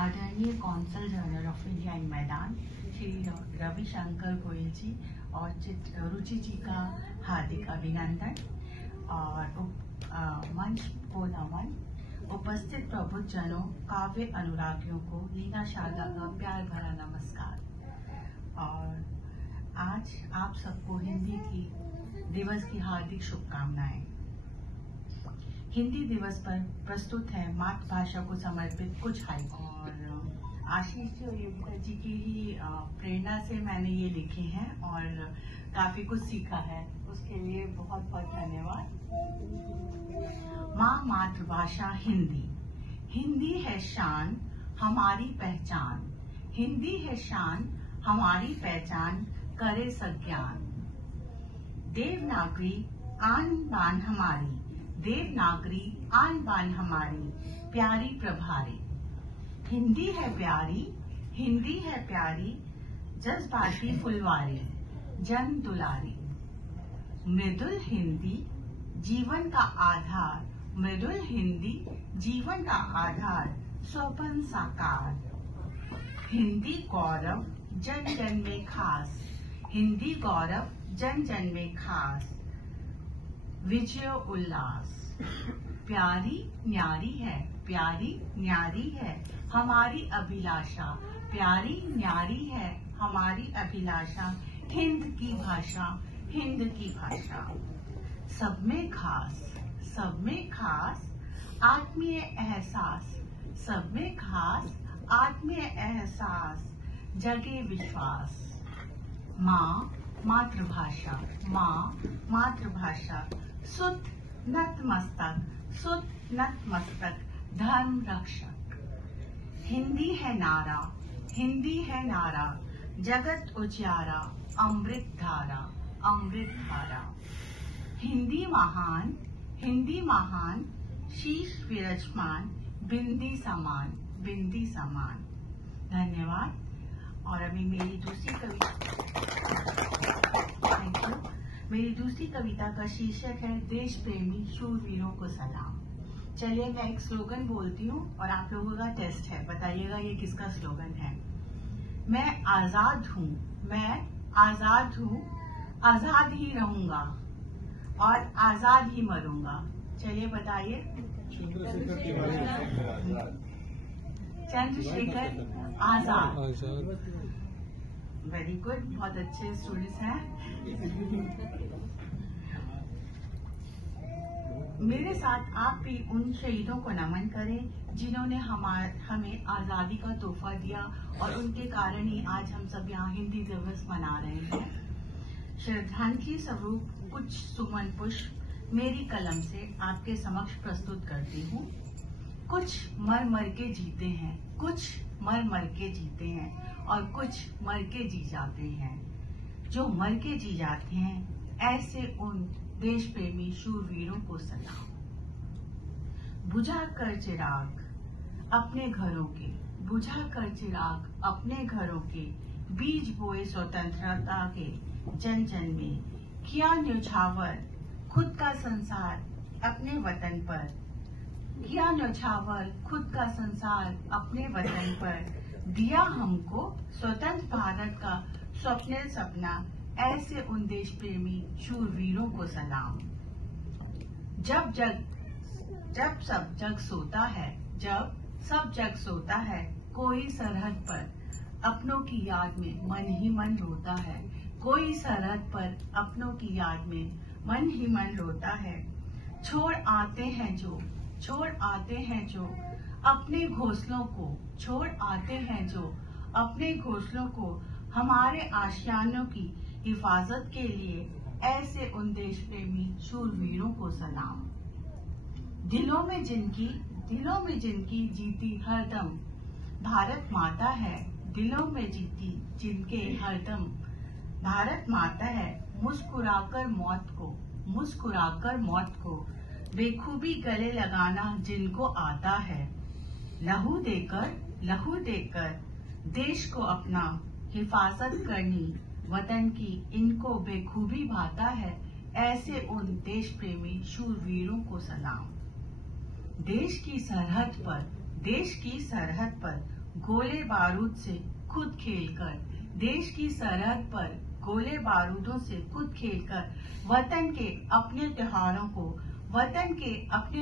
आदरणीय consul general of India in मैदान श्री रविशंकर गोयल जी और रुचि जी का हार्दिक अभिनंदन और मंच को नमन। उपस्थित प्रबुद्ध जनों, काव्य अनुरागियों को लीना शारदा का प्यार भरा नमस्कार। और आज आप सबको हिंदी की दिवस की हार्दिक शुभकामनाएं। हिंदी दिवस पर प्रस्तुत है मातृभाषा को समर्पित कुछ हाइकू। और आशीष जी और योगिता जी की ही प्रेरणा से मैंने ये लिखे हैं और काफी कुछ सीखा है, उसके लिए बहुत बहुत धन्यवाद। माँ मातृभाषा हिंदी, हिंदी है शान हमारी पहचान, हिंदी है शान हमारी पहचान, करे सज्ञान। देवनागरी आन बान हमारी, देवनागरी आन बान हमारी, प्यारी प्रभारी। हिंदी है प्यारी, हिंदी है प्यारी, जज्बाती फुलवारी, जन दुलारी। मृदुल हिंदी जीवन का आधार, मृदुल हिंदी जीवन का आधार, स्वप्न साकार। हिंदी गौरव जन जन में खास, हिंदी गौरव जन जन में खास, विजय उल्लास। प्यारी न्यारी है, प्यारी न्यारी है हमारी अभिलाषा, प्यारी न्यारी है हमारी अभिलाषा, हिंद की भाषा, हिंद की भाषा। सब में खास, सब में खास, आत्मीय एहसास, सब में खास, आत्मीय एहसास, जगे विश्वास। माँ मातृभाषा, माँ मातृभाषा, सुत नतमस्तक, सुत नतमस्तक, धर्म रक्षक। हिंदी है नारा, हिंदी है नारा, जगत उजियारा, अमृत धारा, अमृत धारा। हिंदी महान, हिंदी महान, शीश विराजमान, बिंदी समान, बिंदी समान। धन्यवाद। और अभी मेरी दूसरी कविता, थैंक यू। मेरी दूसरी कविता का शीर्षक है देश प्रेमी शूरवीरों को सलाम। चलिए मैं एक स्लोगन बोलती हूँ और आप लोगों का टेस्ट है, बताइएगा ये किसका स्लोगन है। मैं आजाद हूँ, मैं आजाद हूँ, आजाद ही रहूंगा और आजाद ही मरूंगा। चलिए बताइए। चंद्रशेखर आजाद। वेरी गुड, बहुत अच्छे स्टूडेंट्स हैं। मेरे साथ आप भी उन शहीदों को नमन करें जिन्होंने हमें आजादी का तोहफा दिया और उनके कारण ही आज हम सब यहाँ हिंदी दिवस मना रहे हैं। श्रद्धांजलि स्वरूप कुछ सुमन पुष्प मेरी कलम से आपके समक्ष प्रस्तुत करती हूँ। कुछ मर मर के जीते हैं, कुछ मर मर के जीते हैं और कुछ मर के जी जाते हैं। जो मर के जी जाते हैं ऐसे उन देश प्रेमी शूरवीरों को सलाम। बुझा कर चिराग अपने घरों के, बुझा कर चिराग अपने घरों के, बीज बोए स्वतंत्रता के जन जन में, किया न्यौछावर खुद का संसार अपने वतन पर, किया न्यौछावर खुद का संसार अपने वतन पर, दिया हमको स्वतंत्र भारत का स्वप्निल सपना, ऐसे उन देश प्रेमी शूरवीरों को सलाम। जब सब जग सोता है, जब सब जग सोता है, कोई सरहद पर अपनों की याद में मन ही मन रोता है, कोई सरहद पर अपनों की याद में मन ही मन रोता है। छोड़ आते हैं जो, छोड़ आते हैं जो अपने घोंसलों को, छोड़ आते हैं जो अपने घोंसलों को, हमारे आशियानों की हिफाजत के लिए, ऐसे उन देश प्रेमी शूरवीरों को सलाम। दिलों में जिनकी जीती हरदम भारत माता है, दिलों में जीती जिनके हरदम भारत माता है, मुस्कुराकर मौत को बेखूबी गले लगाना जिनको आता है, लहू देकर देश को अपना हिफाजत करनी वतन की इनको बेखूबी भाता है, ऐसे उन देश प्रेमी शूरवीरों को सलाम। देश की सरहद पर गोले बारूद से खुद खेलकर, देश की सरहद पर गोले बारूदों से खुद खेलकर वतन के अपने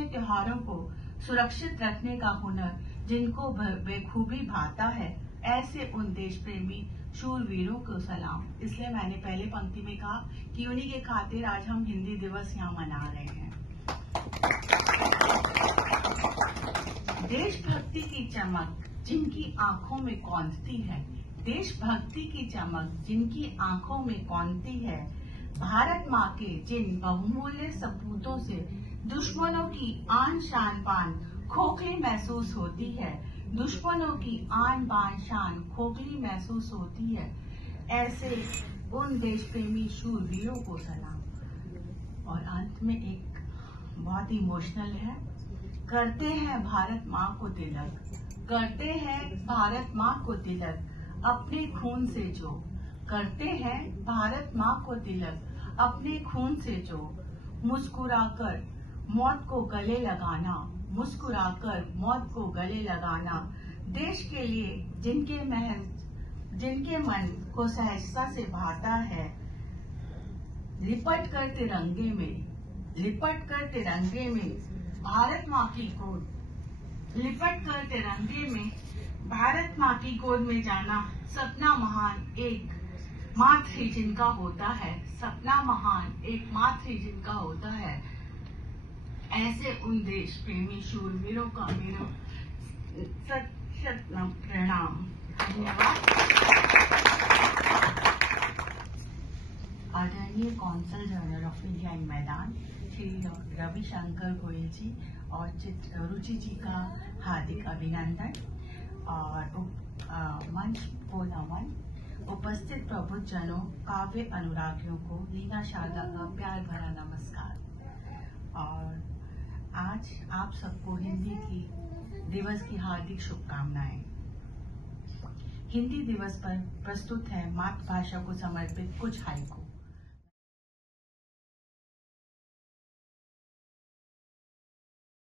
त्योहारों को सुरक्षित रखने का हुनर जिनको बेखूबी भाता है, ऐसे उन देश प्रेमी शूरवीरों को सलाम। इसलिए मैंने पहले पंक्ति में कहा कि उन्हीं के खातिर आज हम हिंदी दिवस यहाँ मना रहे हैं। देशभक्ति की चमक जिनकी आंखों में कौंधती है, देशभक्ति की चमक जिनकी आंखों में कौंधती है, भारत माँ के जिन बहुमूल्य सपूतों से दुश्मनों की आन शान बान खोखली महसूस होती है, दुश्मनों की आन बान शान खोखली महसूस होती है, ऐसे उन देश प्रेमी शूरवीरों को सलाम। और अंत में एक बहुत इमोशनल है, करते हैं भारत माँ को तिलक, करते हैं भारत माँ को तिलक अपने खून से जो, करते हैं भारत माँ को तिलक अपने खून से जो, मुस्कुराकर मौत को गले लगाना, मुस्कुराकर मौत को गले लगाना, देश के लिए जिनके मन को सहजता से भाता है, लिपट कर तिरंगे में भारत माँ की गोद, लिपट कर तिरंगे में भारत माँ की गोद में जाना, सपना महान एक मात्र ही जिनका होता है, सपना महान एक मात्र ही जिनका होता है, ऐसे उन देश प्रेमी शूरवीरों का मेरा सत प्रणाम। धन्यवाद। आदरणीय consul general of India in मैदान श्री रविशंकर गोयल जी और रुचि जी का हार्दिक अभिनंदन और मंच को नमन। उपस्थित प्रबुद्धजनों, काव्य अनुरागियों को लीना शारदा का प्यार भरा नमस्कार। और आज आप सबको हिंदी की दिवस की हार्दिक शुभकामनाएं। हिंदी दिवस पर प्रस्तुत है मातृभाषा को समर्पित कुछ हाइकू।